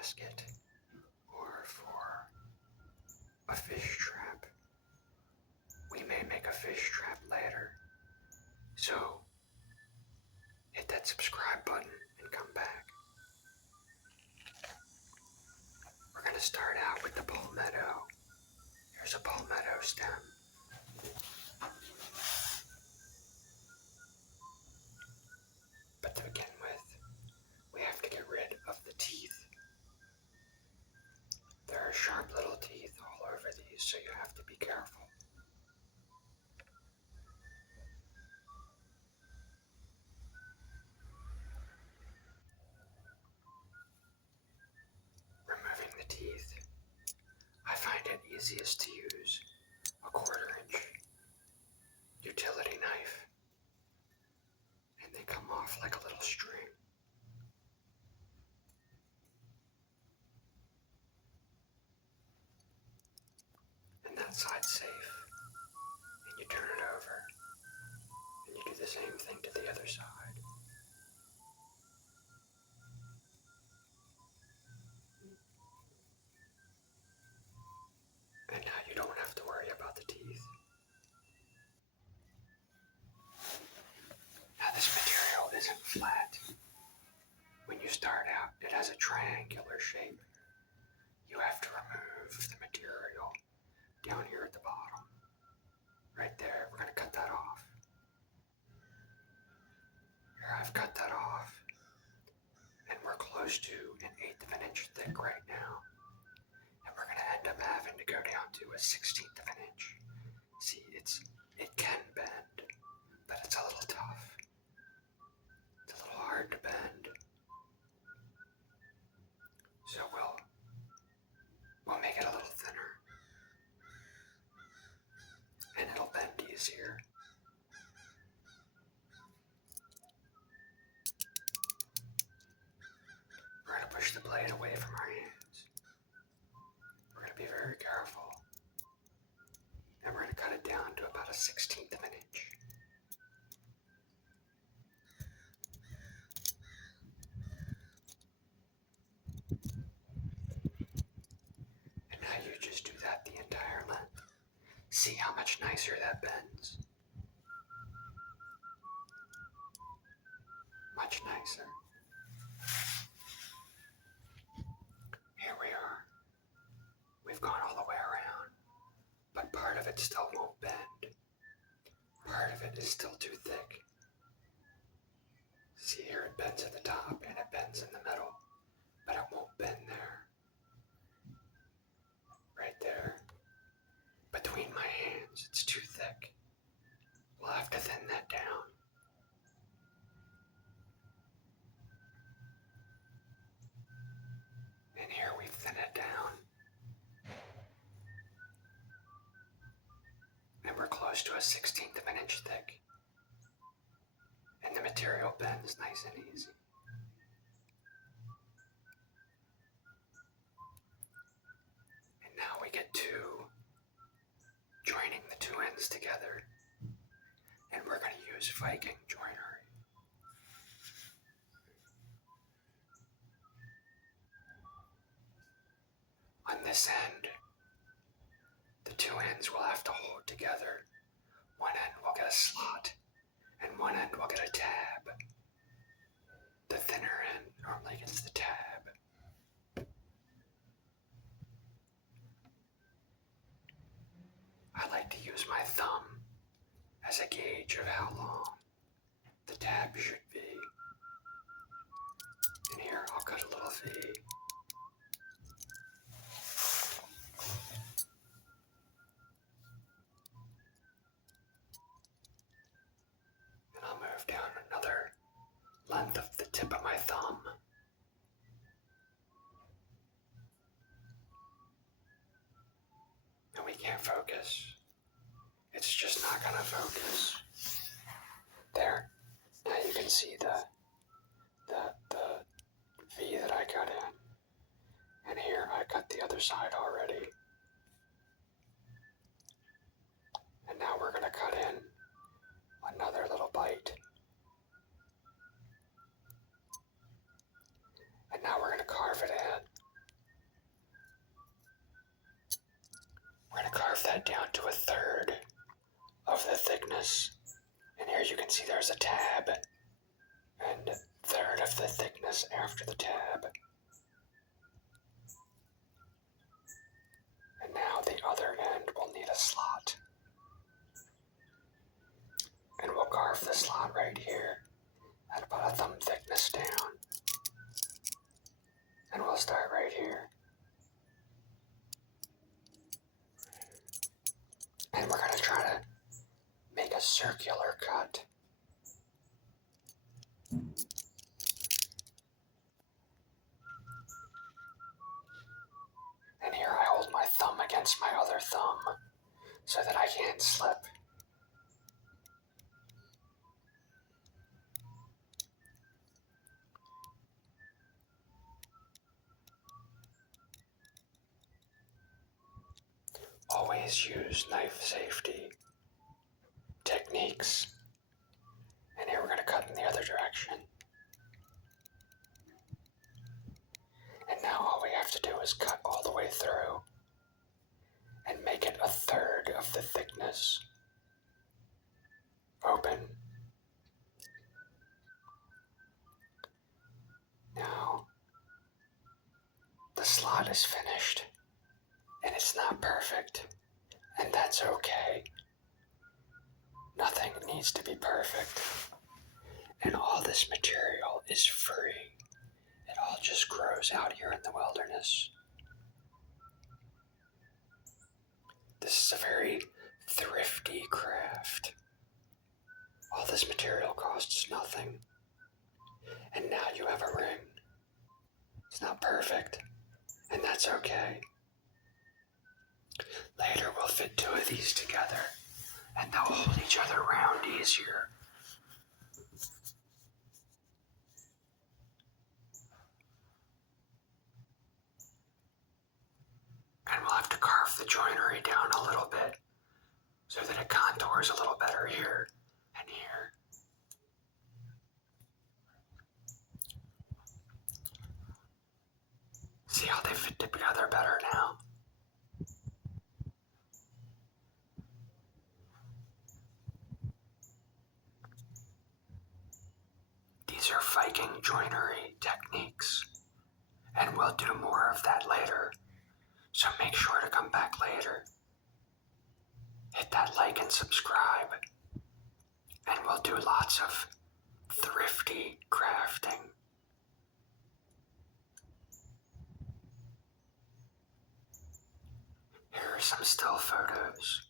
basket or for a fish trap. We may make a fish trap later. So hit that subscribe button and come back. We're going to start out with the palmetto. Here's a palmetto stem. But to begin with, we have to get rid of the teeth. There are sharp little teeth all over these, so you have to be careful. Removing the teeth. I find it easiest to use a 1/4-inch utility knife, and they come off like a little string. And that side's safe. And you turn it over, and you do the same thing to the other side. And now you don't have to worry about the teeth. Now this material isn't flat. When you start out, it has a triangular shape. You have to remove the material down here at the bottom. Right there, we're going to cut that off. Here, I've cut that off. And we're close to 1/8 of an inch thick right now. And we're going to end up having to go down to 1/16 of an inch. See, it can bend, but it's a little tough. It's a little hard to bend. So we'll make it a little thinner. And it'll bend easier. We're going to push the blade away from our hands. We're going to be very careful. And we're going to cut it down to about 1/16 of an inch. And now you just do that the entire length. See how much nicer that bends? Much nicer. Here we are. We've gone all the way around, but part of it still won't bend. Part of it is still too thick. See here, it bends at the top and it bends in the middle, but it won't bend there. Right there. Between my hands, it's too thick. We'll have to thin that down. And here we thin it down. And we're close to 1/16 of an inch thick. And the material bends nice and easy. And now we get to joining the two ends together. And we're going to use Viking joinery. On this end, the two ends will have to hold together. One end will get a slot, and one end will get a tab. The thinner end normally gets the tab. I like to use my thumb as a gauge of how long the tab should be. And here I'll cut a little V. And I'll move down another length of the tip of my thumb. And we can't focus. It's just not gonna focus. There. Now you can see the V that I cut in. And here I cut the other side already. And now we're gonna cut in another little bite. And now we're gonna carve it in. cut to 1/3 of the thickness. And here you can see there's a tab. And 1/3 of the thickness after the tab. And now the other end will need a slot. And we'll carve the slot right here at about a thumb thickness down. And we'll start right here. And we're going to try to make a circular cut. And here I hold my thumb against my other thumb so that I can't slip. Always use knife safety techniques. And here we're going to cut in the other direction. And now all we have to do is cut all the way through and make it 1/3 of the thickness. Open. Now, the slot is finished, and it's not perfect, and that's okay. Nothing needs to be perfect, and all this material is free. It all just grows out here in the wilderness. This is a very thrifty craft. All this material costs nothing. And now you have a ring. It's not perfect, and that's okay. Later we'll fit 2 of these together, and they'll hold each other round easier. And we'll have to carve the joinery down a little bit so that it contours a little better here and here. See how they fit together better now? These are Viking joinery techniques, and we'll do more of that later, so make sure to come back later. Hit that like and subscribe, and we'll do lots of thrifty crafting. Here are some still photos.